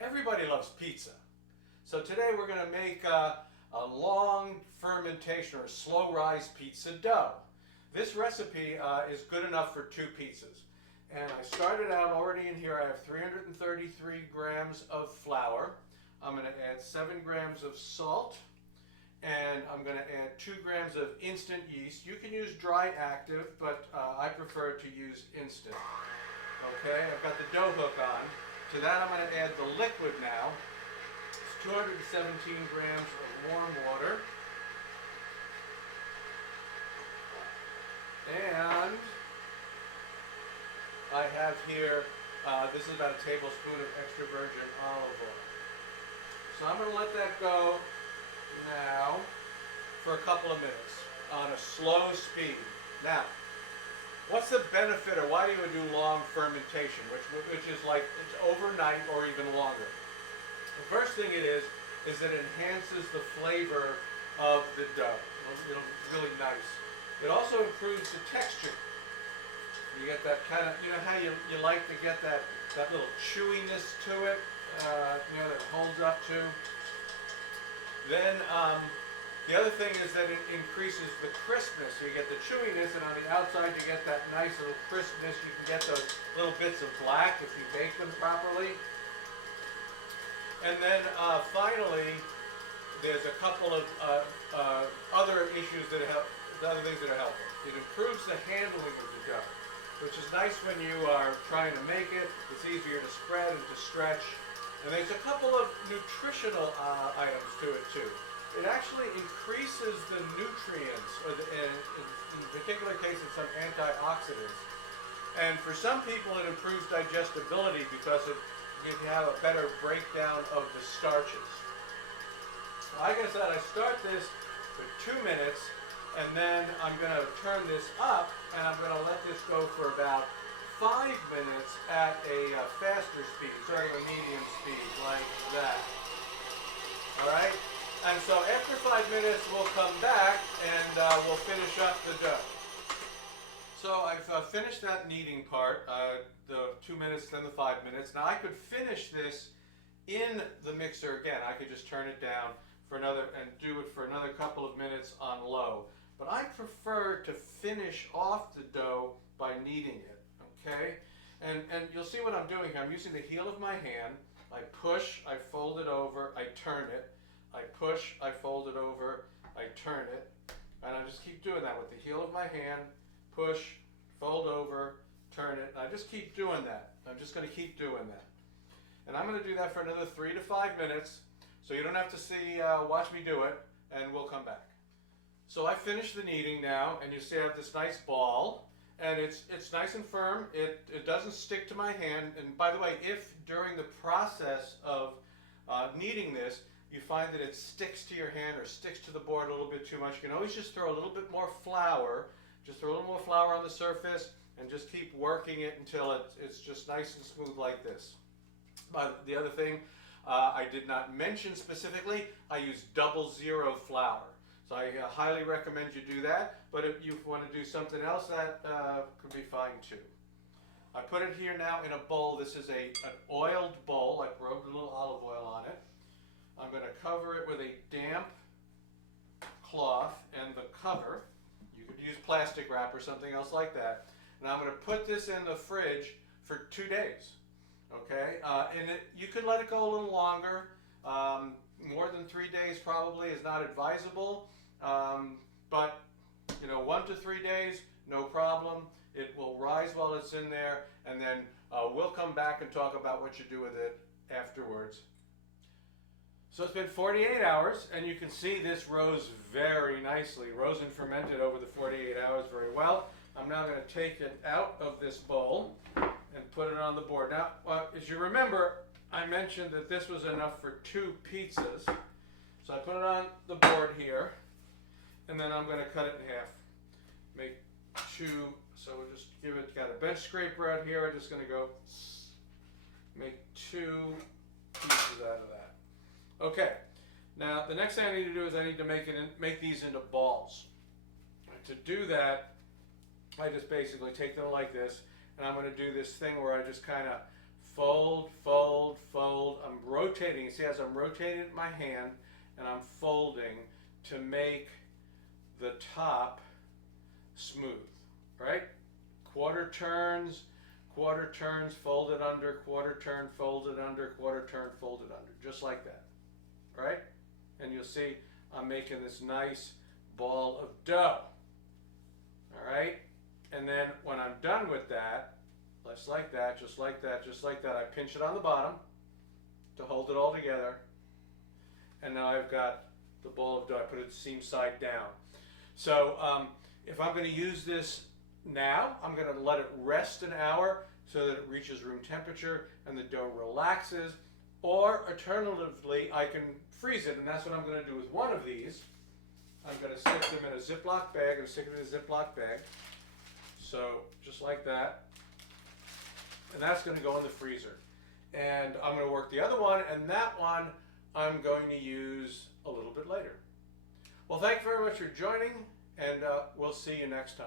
Everybody loves pizza. So today we're going to make a long fermentation or slow rise pizza dough. This recipe is good enough for 2 pizzas. And I started out already in here. I have 333 grams of flour. I'm going to add 7 grams of salt. And I'm going to add 2 grams of instant yeast. You can use dry active, but I prefer to use instant. Okay, I've got the dough hook on. To that I'm going to add the liquid now. It's 217 grams of warm water. And I have here, this is about a tablespoon of extra virgin olive oil. So I'm going to let that go now for a couple of minutes on a slow speed. Now, what's the benefit, or why do you do long fermentation, which is like it's overnight or even longer? The first thing it is it enhances the flavor of the dough. It'll be really nice. It also improves the texture. You get that kind of, you know how you like to get that little chewiness to it, that it holds up to. Then the other thing is that it increases the crispness. So you get the chewiness, and on the outside you get that nice little crispness. You can get those little bits of black if you bake them properly. And then finally, there's a couple of other issues that help. Other things that are helpful. It improves the handling of the dough, which is nice when you are trying to make it. It's easier to spread and to stretch. And there's a couple of nutritional items to it too. It actually increases the nutrients, or in particular cases, some anti-oxidants. And for some people, it improves digestibility because you have a better breakdown of the starches. Like I said, I start this for 2 minutes. And then I'm going to turn this up, and I'm going to let this go for about 5 minutes at a faster speed, sort of a medium speed, like that. All right? And so after 5 minutes, we'll come back, and we'll finish up the dough. So I've finished that kneading part, the 2 minutes, then the 5 minutes. Now I could finish this in the mixer again. I could just turn it down for another, and do it for another couple of minutes on low. But I prefer to finish off the dough by kneading it, okay? And you'll see what I'm doing here. I'm using the heel of my hand. I push, I fold it over, I turn it. I push, I fold it over, I turn it. And I just keep doing that with the heel of my hand. Push, fold over, turn it. And I just keep doing that. I'm just going to keep doing that. And I'm going to do that for another 3 to 5 minutes. So you don't have to watch me do it, and we'll come back. So I finished the kneading now, and you see I have this nice ball, and it's nice and firm. It doesn't stick to my hand. And by the way, if during the process of kneading this, you find that it sticks to your hand or sticks to the board a little bit too much, you can always just throw a little bit more flour. Just throw a little more flour on the surface, and just keep working it until it's just nice and smooth like this. But the other thing I did not mention specifically, I use 00 flour. So I highly recommend you do that, but if you want to do something else, that could be fine too. I put it here now in a bowl. This is an oiled bowl. I rubbed a little olive oil on it. I'm going to cover it with a damp cloth and the cover. You could use plastic wrap or something else like that. And I'm going to put this in the fridge for 2 days. Okay, and you could let it go a little longer. More than 3 days probably is not advisable. But 1 to 3 days, no problem. It will rise while it's in there, and then we'll come back and talk about what you do with it afterwards. So it's been 48 hours, and you can see this rose very nicely. Rose and fermented over the 48 hours very well. I'm now going to take it out of this bowl and put it on the board. Now, as you remember, I mentioned that this was enough for 2 pizzas. So I put it on the board here, and then I'm going to cut it in half. Make 2, so we'll just got a bench scraper out here. I'm just going to go make 2 pieces out of that. Okay, now the next thing I need to do is I need to make these into balls. To do that, I just basically take them like this, and I'm going to do this thing where I just kind of fold, fold, fold. I'm rotating. You see, as I'm rotating it in my hand and I'm folding to make the top smooth, right? Quarter turns, fold it under, quarter turn, fold it under, quarter turn, fold it under, just like that, right? And you'll see I'm making this nice ball of dough, all right? And then when I'm done with that, just like that, just like that, just like that, I pinch it on the bottom to hold it all together. And now I've got the ball of dough. I put it seam side down. So if I'm going to use this now, I'm going to let it rest an hour so that it reaches room temperature and the dough relaxes. Or alternatively, I can freeze it, and that's what I'm going to do with one of these. I'm going to stick them in a Ziploc bag. I'm going to stick it in a Ziploc bag. So just like that. And that's going to go in the freezer. And I'm going to work the other one, and that one I'm going to use a little bit later. Well, thank you very much for joining, and we'll see you next time.